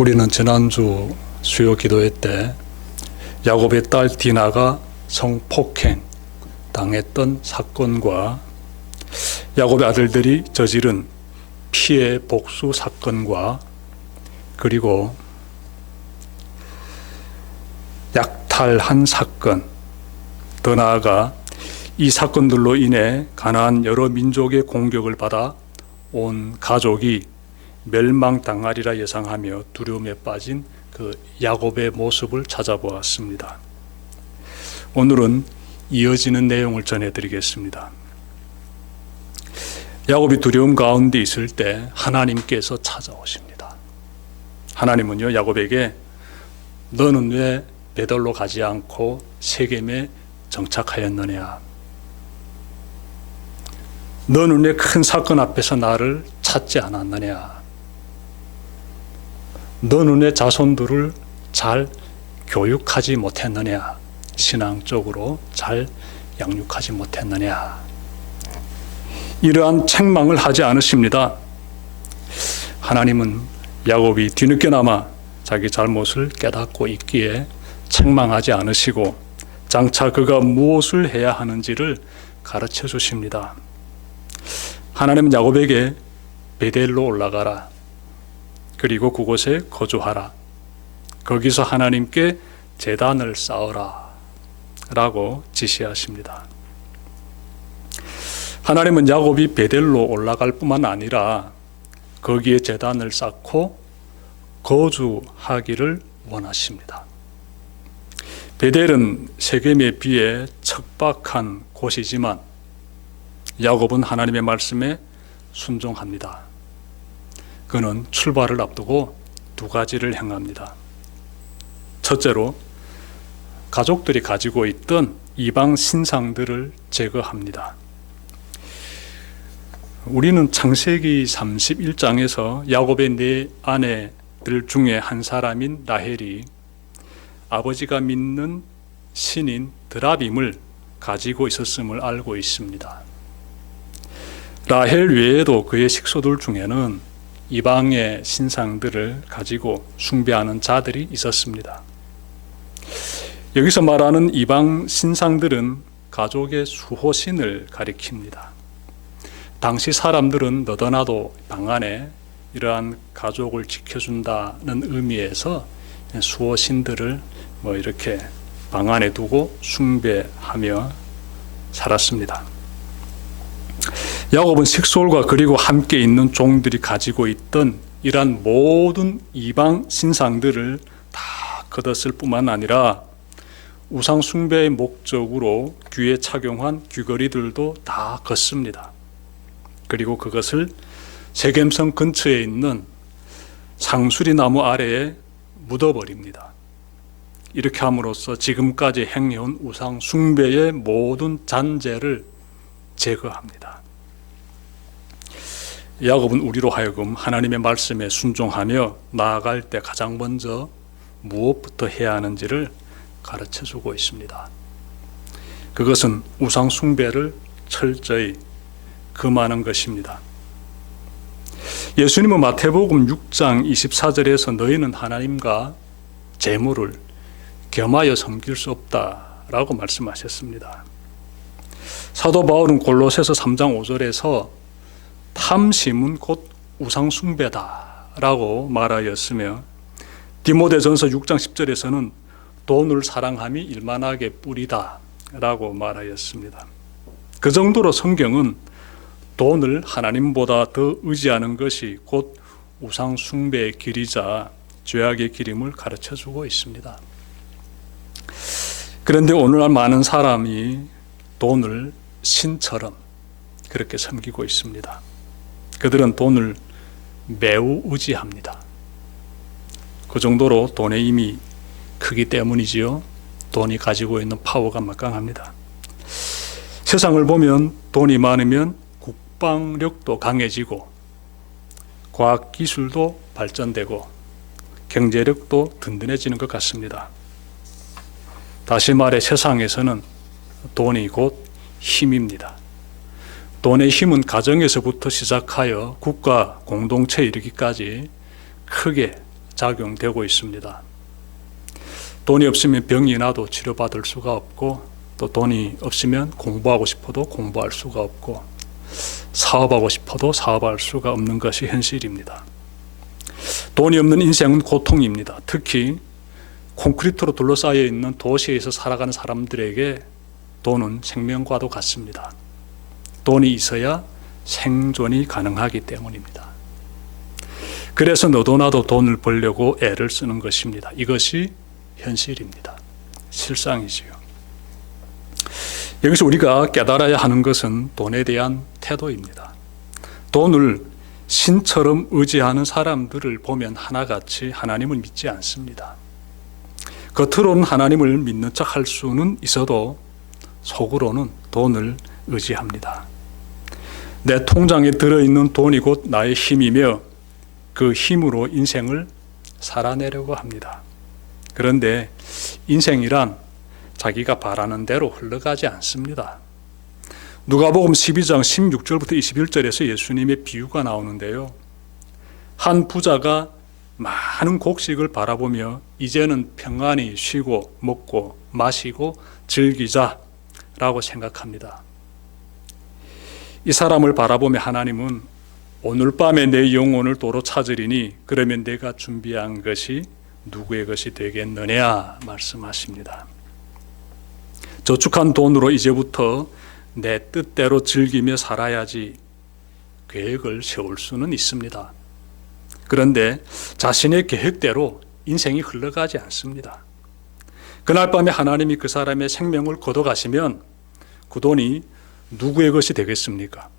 우리는 지난주 수요 기도회 때 야곱의 딸 디나가 성폭행 당했던 사건과 야곱의 아들들이 저지른 피해 복수 사건과 그리고 약탈한 사건, 더 나아가 이 사건들로 인해 가나안 여러 민족의 공격을 받아 온 가족이 멸망당하리라 예상하며 두려움에 빠진 그 야곱의 모습을 찾아보았습니다. 오늘은 이어지는 내용을 전해드리겠습니다. 야곱이 두려움 가운데 있을 때 하나님께서 찾아오십니다. 하나님은요, 야곱에게 너는 왜 베델로 가지 않고 세겜에 정착하였느냐? 너는 왜 큰 사건 앞에서 나를 찾지 않았느냐? 너는 왜 자손들을 잘 교육하지 못했느냐? 신앙적으로 잘 양육하지 못했느냐? 이러한 책망을 하지 않으십니다. 하나님은 야곱이 뒤늦게나마 자기 잘못을 깨닫고 있기에 책망하지 않으시고 장차 그가 무엇을 해야 하는지를 가르쳐 주십니다. 하나님은 야곱에게 베델로 올라가라. 그리고 그곳에 거주하라. 거기서 하나님께 제단을 쌓으라. 라고 지시하십니다. 하나님은 야곱이 베델로 올라갈 뿐만 아니라 거기에 제단을 쌓고 거주하기를 원하십니다. 베델은 세겜에 비해 척박한 곳이지만 야곱은 하나님의 말씀에 순종합니다. 그는 출발을 앞두고 두 가지를 행합니다. 첫째로 가족들이 가지고 있던 이방 신상들을 제거합니다. 우리는 창세기 31장에서 야곱의 네 아내들 중에 한 사람인 라헬이 아버지가 믿는 신인 드라빔을 가지고 있었음을 알고 있습니다. 라헬 외에도 그의 식소들 중에는 이방의 신상들을 가지고 숭배하는 자들이 있었습니다. 여기서 말하는 이방 신상들은 가족의 수호신을 가리킵니다. 당시 사람들은 너도나도 방 안에 이러한 가족을 지켜준다는 의미에서 수호신들을 이렇게 방 안에 두고 숭배하며 살았습니다. 야곱은 식솔과 그리고 함께 있는 종들이 가지고 있던 이러한 모든 이방 신상들을 다 걷었을 뿐만 아니라 우상 숭배의 목적으로 귀에 착용한 귀걸이들도 다 걷습니다. 그리고 그것을 세겜성 근처에 있는 상수리 나무 아래에 묻어버립니다. 이렇게 함으로써 지금까지 행해온 우상 숭배의 모든 잔재를 제거합니다. 야곱은 우리로 하여금 하나님의 말씀에 순종하며 나아갈 때 가장 먼저 무엇부터 해야 하는지를 가르쳐주고 있습니다. 그것은 우상 숭배를 철저히 금하는 것입니다. 예수님은 마태복음 6장 24절에서 너희는 하나님과 재물을 겸하여 섬길 수 없다라고 말씀하셨습니다. 사도 바울은 골로새서 3장 5절에서 탐심은 곧 우상 숭배다라고 말하였으며 디모데전서 6장 10절에서는 돈을 사랑함이 일만하게 뿌리다라고 말하였습니다. 그 정도로 성경은 돈을 하나님보다 더 의지하는 것이 곧 우상 숭배의 길이자 죄악의 길임을 가르쳐주고 있습니다. 그런데 오늘날 많은 사람이 돈을 신처럼 그렇게 섬기고 있습니다. 그들은 돈을 매우 의지합니다. 그 정도로 돈의 힘이 크기 때문이지요. 돈이 가지고 있는 파워가 막강합니다. 세상을 보면 돈이 많으면 국방력도 강해지고 과학기술도 발전되고 경제력도 든든해지는 것 같습니다. 다시 말해 세상에서는 돈이 곧 힘입니다. 돈의 힘은 가정에서부터 시작하여 국가 공동체에 이르기까지 크게 작용되고 있습니다. 돈이 없으면 병이 나도 치료받을 수가 없고, 또 돈이 없으면 공부하고 싶어도 공부할 수가 없고, 사업하고 싶어도 사업할 수가 없는 것이 현실입니다. 돈이 없는 인생은 고통입니다. 특히 콘크리트로 둘러싸여 있는 도시에서 살아가는 사람들에게 돈은 생명과도 같습니다. 돈이 있어야 생존이 가능하기 때문입니다. 그래서 너도 나도 돈을 벌려고 애를 쓰는 것입니다. 이것이 현실입니다. 실상이지요. 여기서 우리가 깨달아야 하는 것은 돈에 대한 태도입니다. 돈을 신처럼 의지하는 사람들을 보면 하나같이 하나님을 믿지 않습니다. 겉으로는 하나님을 믿는 척 할 수는 있어도 속으로는 돈을 의지합니다. 내 통장에 들어있는 돈이 곧 나의 힘이며 그 힘으로 인생을 살아내려고 합니다. 그런데 인생이란 자기가 바라는 대로 흘러가지 않습니다. 누가복음 12장 16절부터 21절에서 예수님의 비유가 나오는데요. 한 부자가 많은 곡식을 바라보며 이제는 평안히 쉬고 먹고 마시고 즐기자라고 생각합니다. 이 사람을 바라보며 하나님은 오늘 밤에 내 영혼을 도로 찾으리니 그러면 내가 준비한 것이 누구의 것이 되겠느냐 말씀하십니다. 저축한 돈으로 이제부터 내 뜻대로 즐기며 살아야지 계획을 세울 수는 있습니다. 그런데 자신의 계획대로 인생이 흘러가지 않습니다. 그날 밤에 하나님이 그 사람의 생명을 걷어가시면 그 돈이 누구의 것이 되겠습니까?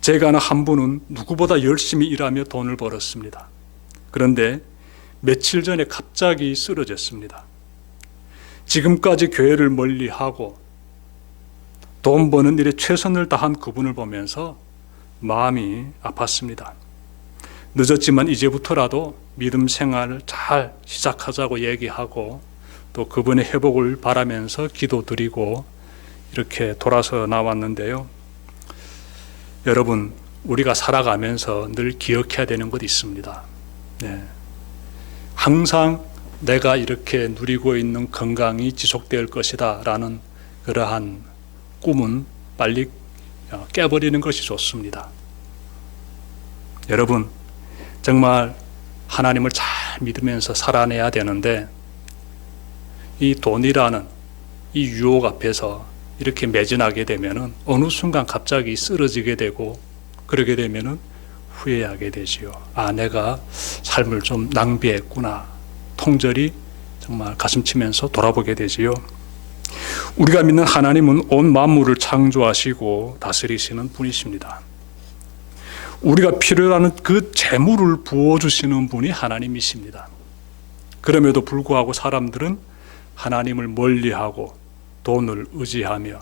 제가 아는 한 분은 누구보다 열심히 일하며 돈을 벌었습니다. 그런데 며칠 전에 갑자기 쓰러졌습니다. 지금까지 교회를 멀리하고 돈 버는 일에 최선을 다한 그분을 보면서 마음이 아팠습니다. 늦었지만 이제부터라도 믿음 생활을 잘 시작하자고 얘기하고 또 그분의 회복을 바라면서 기도드리고 이렇게 돌아서 나왔는데요. 여러분, 우리가 살아가면서 늘 기억해야 되는 것이 있습니다. 네. 항상 내가 이렇게 누리고 있는 건강이 지속될 것이다 라는 그러한 꿈은 빨리 깨버리는 것이 좋습니다. 여러분, 정말 하나님을 잘 믿으면서 살아내야 되는데 이 돈이라는 이 유혹 앞에서 이렇게 매진하게 되면은 어느 순간 갑자기 쓰러지게 되고 그러게 되면은 후회하게 되지요. 아, 내가 삶을 좀 낭비했구나. 통절이 정말 가슴 치면서 돌아보게 되지요. 우리가 믿는 하나님은 온 만물을 창조하시고 다스리시는 분이십니다. 우리가 필요로 하는 그 재물을 부어주시는 분이 하나님이십니다. 그럼에도 불구하고 사람들은 하나님을 멀리하고 돈을 의지하며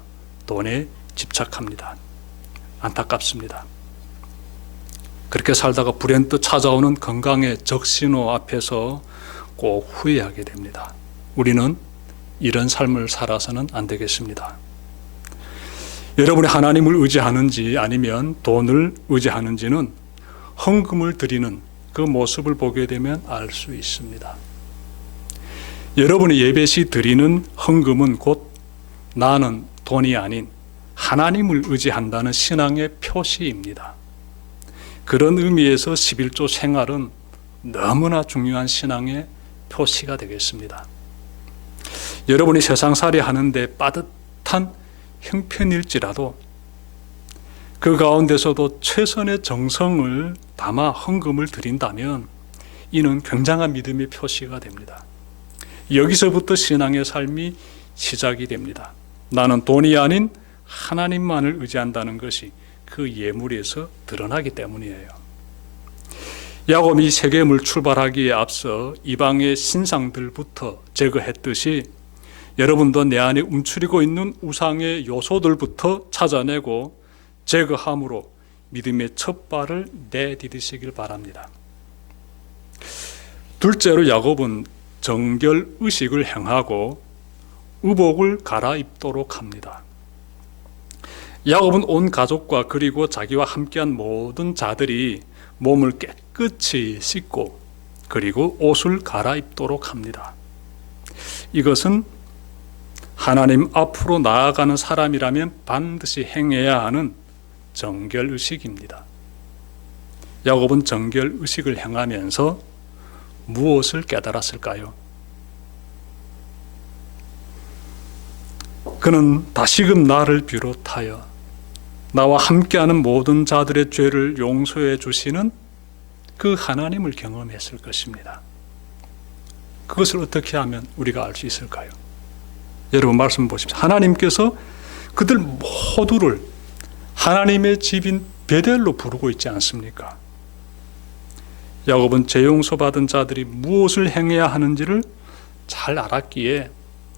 돈에 집착합니다. 안타깝습니다. 그렇게 살다가 불현듯 찾아오는 건강의 적신호 앞에서 꼭 후회하게 됩니다. 우리는 이런 삶을 살아서는 안 되겠습니다. 여러분이 하나님을 의지하는지 아니면 돈을 의지하는지는 헌금을 드리는 그 모습을 보게 되면 알 수 있습니다. 여러분이 예배시 드리는 헌금은 곧 나는 돈이 아닌 하나님을 의지한다는 신앙의 표시입니다. 그런 의미에서 11조 생활은 너무나 중요한 신앙의 표시가 되겠습니다. 여러분이 세상살이 하는데 빠듯한 형편일지라도 그 가운데서도 최선의 정성을 담아 헌금을 드린다면 이는 굉장한 믿음의 표시가 됩니다. 여기서부터 신앙의 삶이 시작이 됩니다. 나는 돈이 아닌 하나님만을 의지한다는 것이 그 예물에서 드러나기 때문이에요. 야곱이 세겜을 출발하기에 앞서 이방의 신상들부터 제거했듯이 여러분도 내 안에 움츠리고 있는 우상의 요소들부터 찾아내고 제거함으로 믿음의 첫 발을 내디디시길 바랍니다. 둘째로 야곱은 정결의식을 행하고 의복을 갈아입도록 합니다. 야곱은 온 가족과 그리고 자기와 함께한 모든 자들이 몸을 깨끗이 씻고 그리고 옷을 갈아입도록 합니다. 이것은 하나님 앞으로 나아가는 사람이라면 반드시 행해야 하는 정결의식입니다. 야곱은 정결의식을 행하면서 무엇을 깨달았을까요? 그는 다시금 나를 비롯하여 나와 함께하는 모든 자들의 죄를 용서해 주시는 그 하나님을 경험했을 것입니다. 그것을 어떻게 하면 우리가 알 수 있을까요? 여러분 말씀 보십시오. 하나님께서 그들 모두를 하나님의 집인 베델로 부르고 있지 않습니까? 야곱은 죄 용서받은 자들이 무엇을 행해야 하는지를 잘 알았기에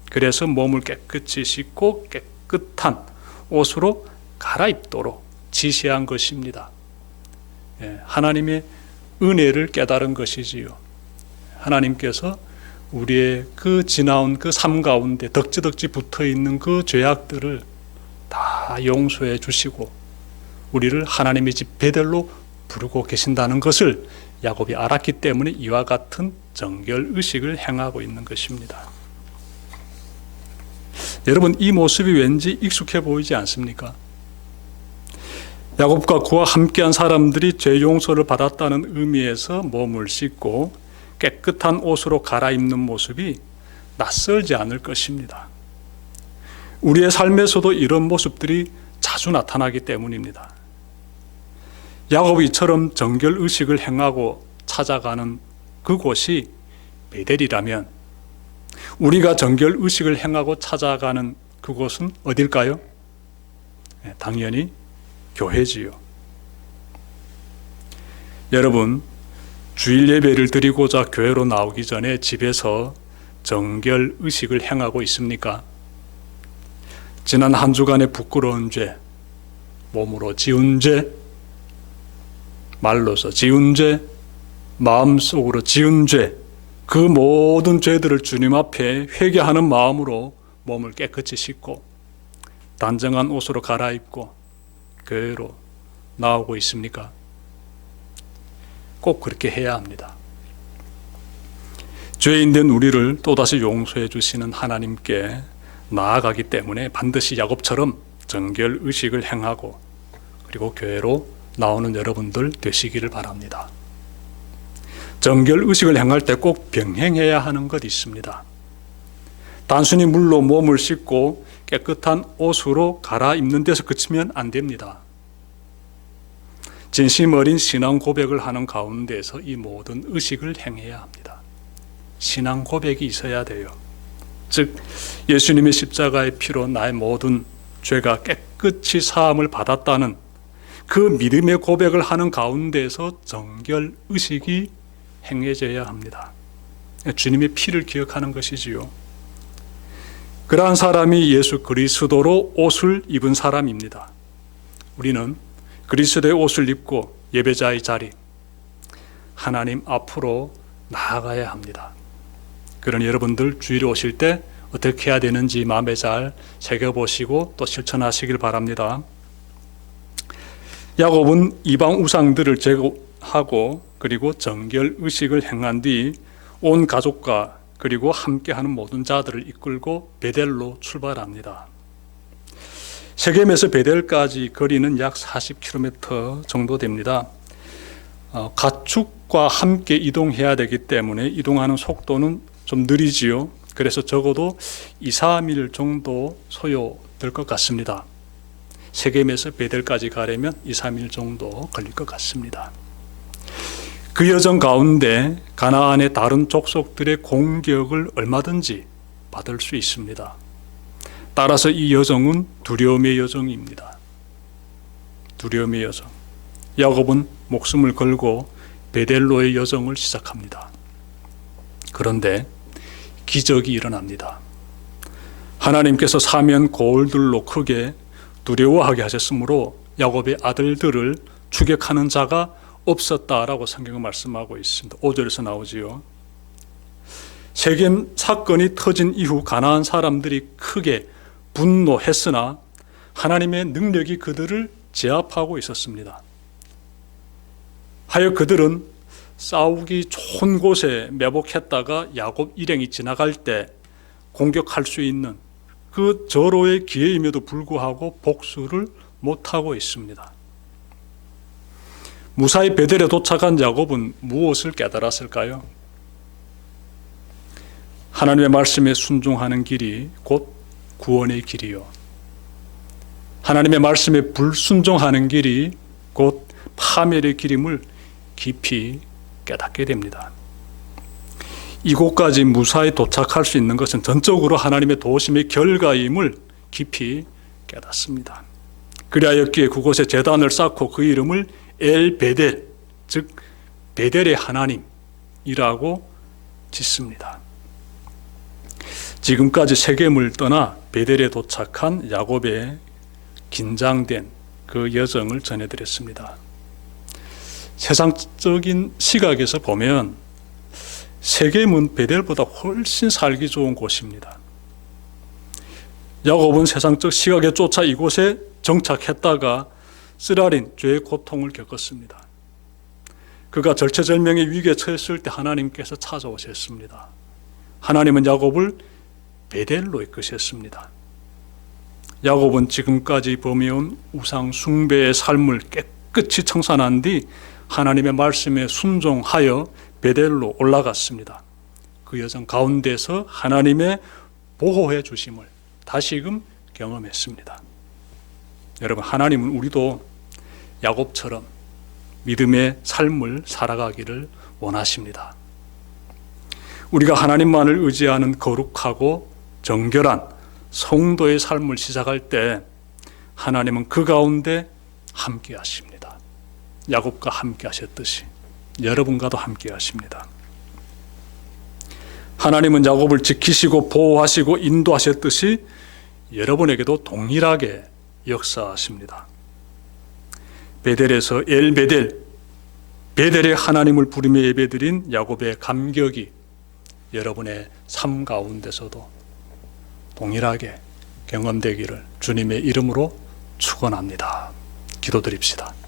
그래서 몸을 깨끗이 씻고 깨끗한 옷으로 갈아입도록 지시한 것입니다. 하나님의 은혜를 깨달은 것이지요. 하나님께서 우리의 그 지나온 그 삶 가운데 덕지덕지 붙어있는 그 죄악들을 다 용서해 주시고 우리를 하나님의 집 베델로 부르고 계신다는 것을 야곱이 알았기 때문에 이와 같은 정결의식을 행하고 있는 것입니다. 여러분, 이 모습이 왠지 익숙해 보이지 않습니까? 야곱과 그와 함께한 사람들이 죄 용서를 받았다는 의미에서 몸을 씻고 깨끗한 옷으로 갈아입는 모습이 낯설지 않을 것입니다. 우리의 삶에서도 이런 모습들이 자주 나타나기 때문입니다. 야곱이 이처럼 정결의식을 행하고 찾아가는 그곳이 베델이라면 우리가 정결의식을 행하고 찾아가는 그곳은 어딜까요? 당연히 교회지요. 여러분, 주일 예배를 드리고자 교회로 나오기 전에 집에서 정결의식을 행하고 있습니까? 지난 한 주간의 부끄러운 죄, 몸으로 지은 죄, 말로서 지은 죄, 마음속으로 지은 죄, 그 모든 죄들을 주님 앞에 회개하는 마음으로 몸을 깨끗이 씻고 단정한 옷으로 갈아입고 교회로 나오고 있습니까? 꼭 그렇게 해야 합니다. 죄인된 우리를 또다시 용서해 주시는 하나님께 나아가기 때문에 반드시 야곱처럼 정결의식을 행하고 그리고 교회로 나오는 여러분들 되시기를 바랍니다. 정결의식을 행할 때 꼭 병행해야 하는 것 있습니다. 단순히 물로 몸을 씻고 깨끗한 옷으로 갈아입는 데서 그치면 안 됩니다. 진심 어린 신앙 고백을 하는 가운데서 이 모든 의식을 행해야 합니다. 신앙 고백이 있어야 돼요. 즉 예수님의 십자가의 피로 나의 모든 죄가 깨끗이 사함을 받았다는 그 믿음의 고백을 하는 가운데서 정결의식이 행해져야 합니다. 주님의 피를 기억하는 것이지요. 그러한 사람이 예수 그리스도로 옷을 입은 사람입니다. 우리는 그리스도의 옷을 입고 예배자의 자리, 하나님 앞으로 나아가야 합니다. 그러니 여러분들 주일에 오실 때 어떻게 해야 되는지 마음에 잘 새겨보시고 또 실천하시길 바랍니다. 야곱은 이방 우상들을 제거하고 그리고 정결의식을 행한 뒤 온 가족과 그리고 함께하는 모든 자들을 이끌고 베델로 출발합니다. 세겜에서 베델까지 거리는 약 40km 정도 됩니다. 가축과 함께 이동해야 되기 때문에 이동하는 속도는 좀 느리지요. 그래서 적어도 2-3일 정도 소요될 것 같습니다. 세겜에서 베델까지 가려면 2-3일 정도 걸릴 것 같습니다. 그 여정 가운데 가나안의 다른 족속들의 공격을 얼마든지 받을 수 있습니다. 따라서 이 여정은 두려움의 여정입니다. 두려움의 여정. 야곱은 목숨을 걸고 베델로의 여정을 시작합니다. 그런데 기적이 일어납니다. 하나님께서 사면 고울들로 크게 두려워하게 하셨으므로 야곱의 아들들을 추격하는 자가 없었다라고 성경은 말씀하고 있습니다. 5절에서 나오지요. 세겜 사건이 터진 이후 가나안 사람들이 크게 분노했으나 하나님의 능력이 그들을 제압하고 있었습니다. 하여 그들은 싸우기 좋은 곳에 매복했다가 야곱 일행이 지나갈 때 공격할 수 있는 그 절호의 기회임에도 불구하고 복수를 못하고 있습니다. 무사히 베델에 도착한 야곱은 무엇을 깨달았을까요? 하나님의 말씀에 순종하는 길이 곧 구원의 길이요, 하나님의 말씀에 불순종하는 길이 곧 파멸의 길임을 깊이 깨닫게 됩니다. 이곳까지 무사히 도착할 수 있는 것은 전적으로 하나님의 도우심의 결과임을 깊이 깨닫습니다. 그리하였기에 그곳에 제단을 쌓고 그 이름을 엘 베델, 즉 베델의 하나님이라고 짓습니다. 지금까지 세겜을 떠나 베델에 도착한 야곱의 긴장된 그 여정을 전해드렸습니다. 세상적인 시각에서 보면 세겜은 베델보다 훨씬 살기 좋은 곳입니다. 야곱은 세상적 시각에 쫓아 이곳에 정착했다가 쓰라린 죄의 고통을 겪었습니다. 그가 절체절명의 위기에 처했을 때 하나님께서 찾아오셨습니다. 하나님은 야곱을 베델로 이끄셨습니다. 야곱은 지금까지 범해온 우상 숭배의 삶을 깨끗이 청산한 뒤 하나님의 말씀에 순종하여 베델로 올라갔습니다. 그 여정 가운데서 하나님의 보호해 주심을 다시금 경험했습니다. 여러분, 하나님은 우리도 야곱처럼 믿음의 삶을 살아가기를 원하십니다. 우리가 하나님만을 의지하는 거룩하고 정결한 성도의 삶을 시작할 때 하나님은 그 가운데 함께 하십니다. 야곱과 함께 하셨듯이 여러분과도 함께 하십니다. 하나님은 야곱을 지키시고 보호하시고 인도하셨듯이 여러분에게도 동일하게 역사하십니다. 베델에서 엘 베델, 베델의 하나님을 부르며 예배드린 야곱의 감격이 여러분의 삶 가운데서도 동일하게 경험되기를 주님의 이름으로 축원합니다. 기도드립시다.